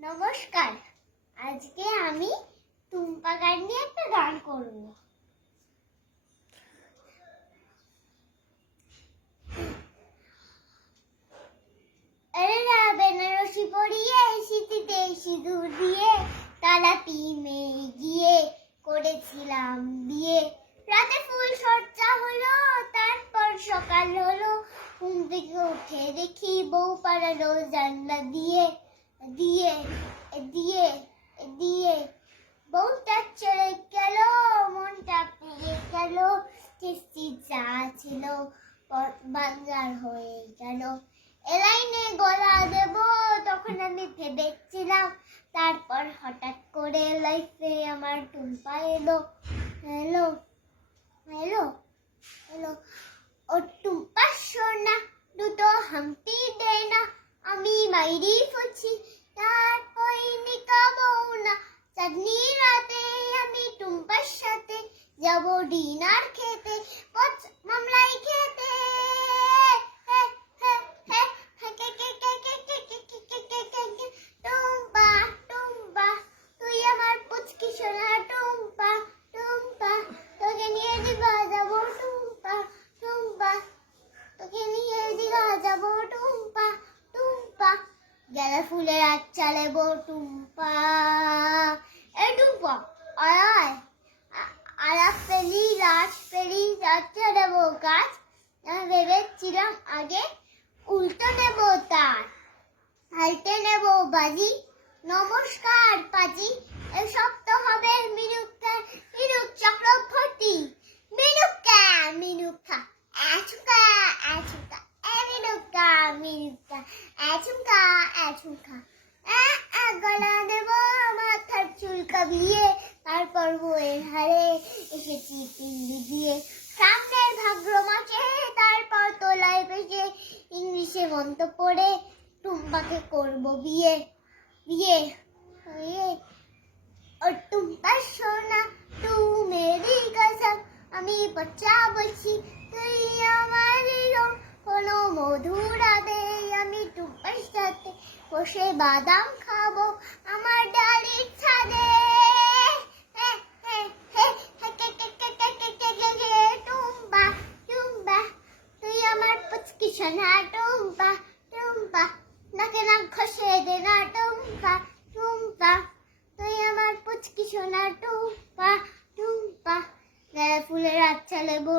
নমস্কার, আজকে আমি টুম্পা গান নিয়ে একটা গান করব। বেনারসি পরিয়ে শীতিতে সিঁদুর দিয়ে তালাপি মেয়ে গিয়ে করেছিলাম বিয়ে। রাতে ফুল সজ্জা হলো, তারপর সকাল হলো, ঘুম থেকে উঠে দেখি বউ পাড়ালো জানলা দিয়ে দিয়ে দিয়ে দিয়ে বউটা চলে গেল, মনটা পেয়ে গেল, কিস্তি যা ছিল বাংলার হয়ে গেল। এলাইনে গলা দেব তখন আমি ভেবেছিলাম, তারপর হঠাৎ করে লাইফে আমার টুম্পা এলো এলো এলো এলো ও টুম্পা সোনা দুটো হাম্পি দে না, আমি মাইরি ফুচি তারপর নিকাবো না। চাঁদনি রাতে আমি টুম্পার সাথে যাব ডিনার খেতে, মামলাই খেতে। টুম্পা টুম্পা তুই আমার পুচকি সোনা, টুম্পা টুম্পা তোকে নিয়ে দিঘা যাবো, টুম্পা টুম্পা তোকে নিয়ে দিঘা যাবো, টুম্পা টুম্পা গেলে ফুলের আচ্ছা লেবো, টুম্পা এ টুম্পা আয় আয়া ফেলি রাত ফেলি আচ্ছা দেবো গাছ। আমি ভেবেছিলাম আগে উল্টো নেবো তার, হালতে নেবো বাজি। নমস্কার পাজি, এসব তো হবে মিনুকা মিনুক চক্রবর্তী। মিনুকা মিনুকা আচুকা আচুকা মিনুকা মিনুকা আচুকা আচুকা গলা দেবো মাথার চুল কাবিয়ে, তারপর বইয়ের হারে এসেছি পিন্ডি দিয়ে। সামনের ভাগ্য মাকে তারপর তোলায় পেশে ইংলিশে মন্ত্র পড়ে টুম্পাকে করবো বিয়ে বিয়ে বিয়ে। और টুম্পা সোনা তু মেরি কসম, আমি বাচ্চা বলছি তুই আমারই রং। হলো মধুর রাতে আমি টুম্পার সাথে বসে বাদাম খাবো আমার ডালির ছাদে। টুম্পা টুম্পা তুই আমার পুচকি সোনা, টুম্পা টুম্পা নাকে নাক ঘষে দে না, টুম্পা টুম্পা তুই আমার পুচকি সোনা, টুম্পা টুম্পা ফুলের আচ্ছা লেবো।